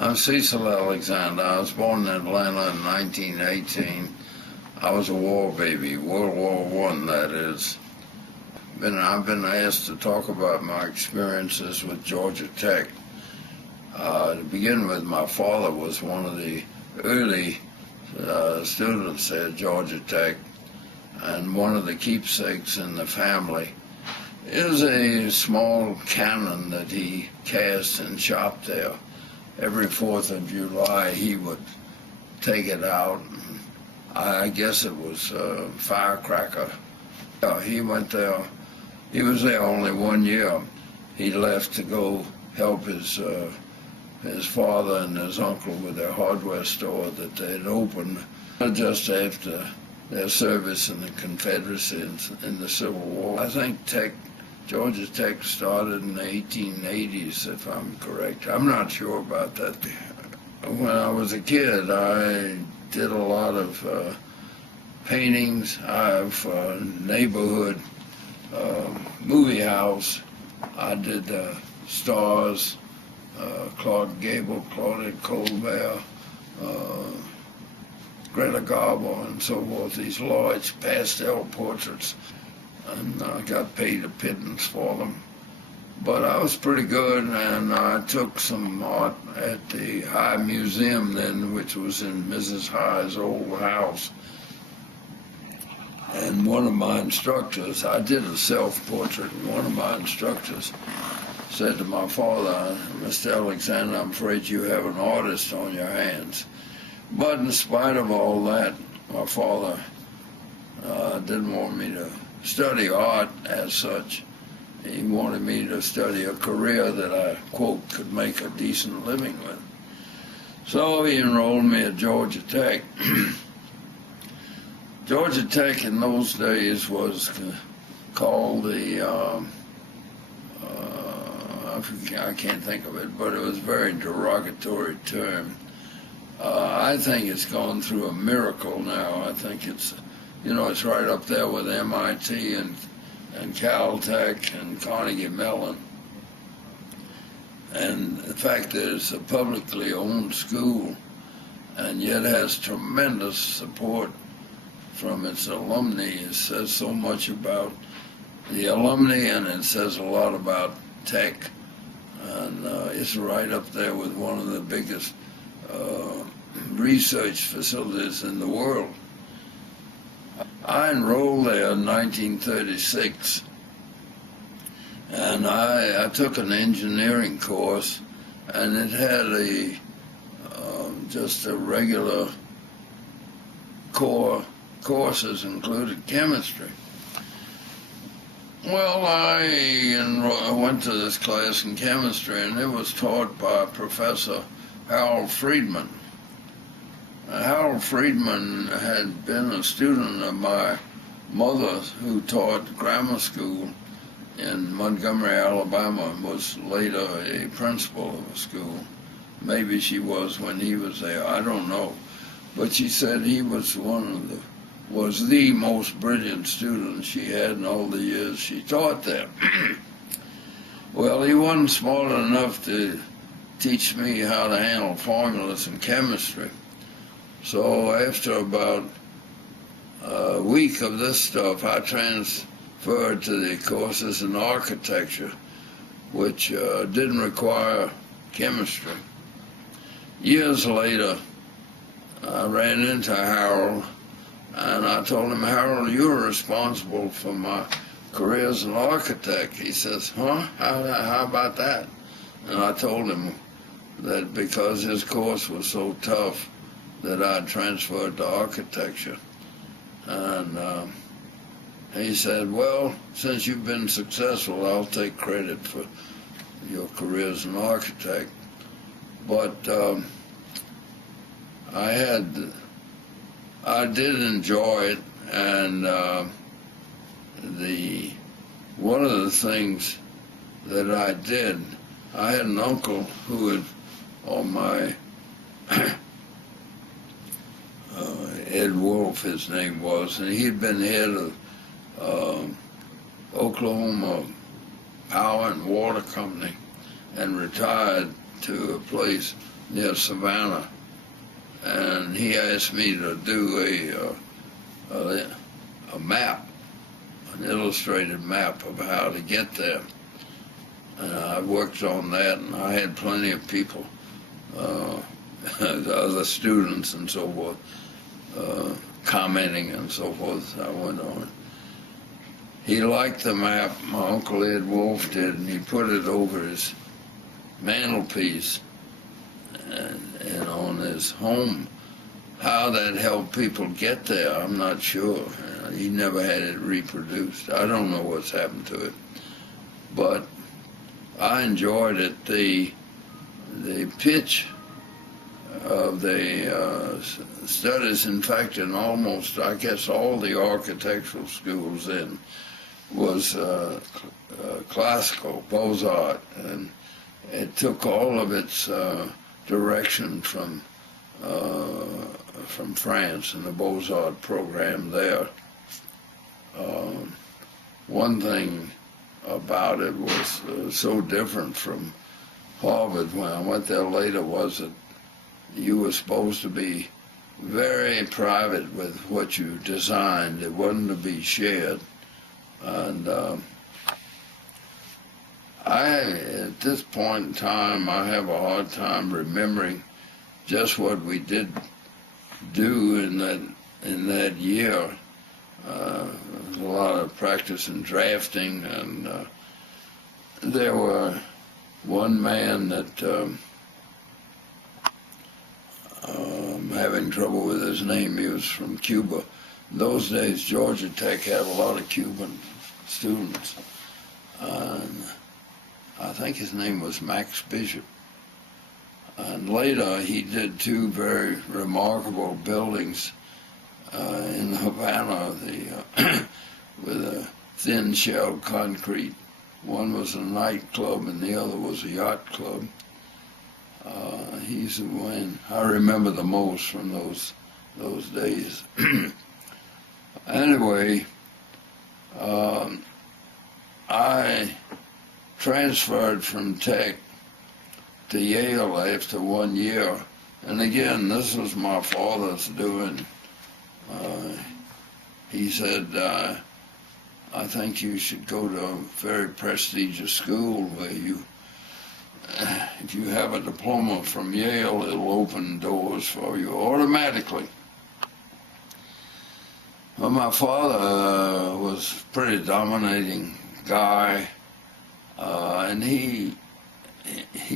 I'm Cecil Alexander. I was born in Atlanta in 1918. I was a war baby, World War I, that is. I've been asked to talk about my experiences with Georgia Tech. To begin with, my father was one of the early students at Georgia Tech and one of the keepsakes in the family. It was a small cannon that he cast and shot there. Every 4th of July he would take it out. I guess it was a firecracker. He went there. He was there only 1 year. He left to go help his father and his uncle with their hardware store that they had opened just after their service in the Confederacy in the Civil War. I think Georgia Tech started in the 1880s, if I'm correct. I'm not sure about that. When I was a kid, I did a lot of paintings. I have a neighborhood movie house. I did stars, Clark Gable, Claudette Colbert, Greta Garbo, and so forth, these large pastel portraits. And I got paid a pittance for them. But I was pretty good, and I took some art at the High Museum then, which was in Mrs. High's old house. And one of my instructors, I did a self-portrait, and one of my instructors said to my father, "Mr. Alexander, I'm afraid you have an artist on your hands." But in spite of all that, my father didn't want me to study art as such. He wanted me to study a career that I, quote, could make a decent living with. So he enrolled me at Georgia Tech. Georgia Tech in those days was called the, I can't think of it, but it was a very derogatory term. I think it's gone through a miracle now. I think it's right up there with MIT and Caltech and Carnegie Mellon. And the fact that it's a publicly owned school and yet has tremendous support from its alumni, it says so much about the alumni, and it says a lot about Tech. And it's right up there with one of the biggest research facilities in the world. I enrolled there in 1936, and I took an engineering course, and it had just a regular courses included chemistry. Well, I went to this class in chemistry, and it was taught by Professor Harold Friedman. Harold Friedman had been a student of my mother, who taught grammar school in Montgomery, Alabama, and was later a principal of a school. Maybe she was when he was there, I don't know. But she said he was was the most brilliant student she had in all the years she taught there. Well, he wasn't smart enough to teach me how to handle formulas in chemistry. So after about a week of this stuff, I transferred to the courses in architecture, which didn't require chemistry. Years later, I ran into Harold, and I told him, "Harold, you're responsible for my career as an architect." He says, "Huh? How about that?" And I told him that because his course was so tough, that I transferred to architecture. And he said, "Well, since you've been successful, I'll take credit for your career as an architect." But I did enjoy it, and one of the things that I did, I had an uncle who had, on my Ed Wolf, his name was, and he'd been head of Oklahoma Power and Water Company and retired to a place near Savannah, and he asked me to do a map, an illustrated map of how to get there. And I worked on that, and I had plenty of people, other students and so forth, commenting and so forth. I went on. He liked the map, my Uncle Ed Wolf did, and he put it over his mantelpiece and on his home. How that helped people get there, I'm not sure. He never had it reproduced. I don't know what's happened to it. But I enjoyed it. The pitch of the studies, in fact, in almost, I guess, all the architectural schools was classical, Beaux-Arts, and it took all of its direction from France and the Beaux-Arts program there. One thing about it was so different from Harvard when I went there later was that you were supposed to be very private with what you designed. It wasn't to be shared. And at this point in time, I have a hard time remembering just what we did do in that year. There was a lot of practice in drafting, and there were one man that I'm having trouble with his name. He was from Cuba. In those days, Georgia Tech had a lot of Cuban students, and I think his name was Max Bishop. And later, he did two very remarkable buildings in Havana, with a thin shell concrete. One was a nightclub, and the other was a yacht club. He's the one I remember the most from those days. Anyway, I transferred from Tech to Yale after 1 year, and again, this was my father's doing. He said, I think you should go to a very prestigious school where if you have a diploma from Yale, it'll open doors for you automatically. Well, my father was a pretty dominating guy, and he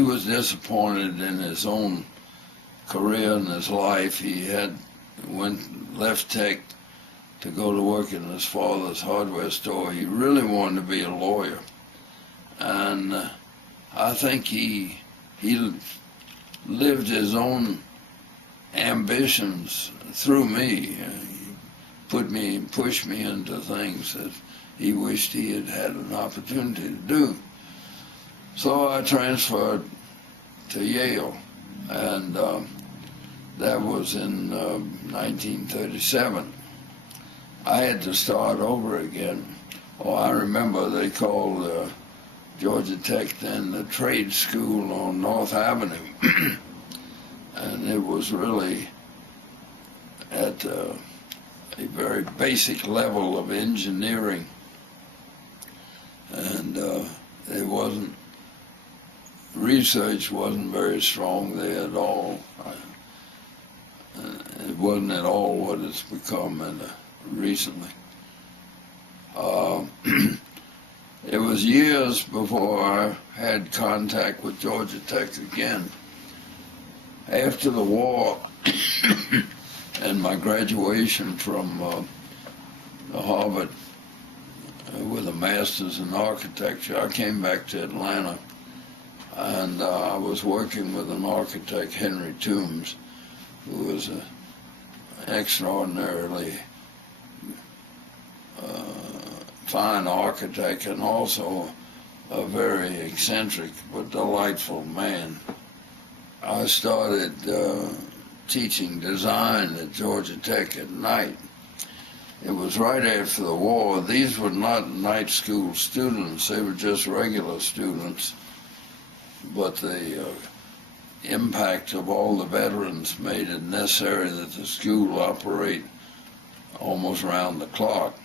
was disappointed in his own career and his life. He left Tech to go to work in his father's hardware store. He really wanted to be a lawyer, and I think he lived his own ambitions through me. He pushed me into things that he wished he had had an opportunity to do. So I transferred to Yale, and that was in 1937. I had to start over again. Oh, I remember they called Georgia Tech then the trade school on North Avenue. And it was really at a very basic level of engineering. And research wasn't very strong there at all. It wasn't at all what it's become recently. It was years before I had contact with Georgia Tech again. After the war and my graduation from Harvard with a master's in architecture, I came back to Atlanta, and I was working with an architect, Henry Toombs, who was an extraordinarily fine architect and also a very eccentric but delightful man. I started teaching design at Georgia Tech at night. It was right after the war. These were not night school students, they were just regular students. But impact of all the veterans made it necessary that the school operate almost round the clock.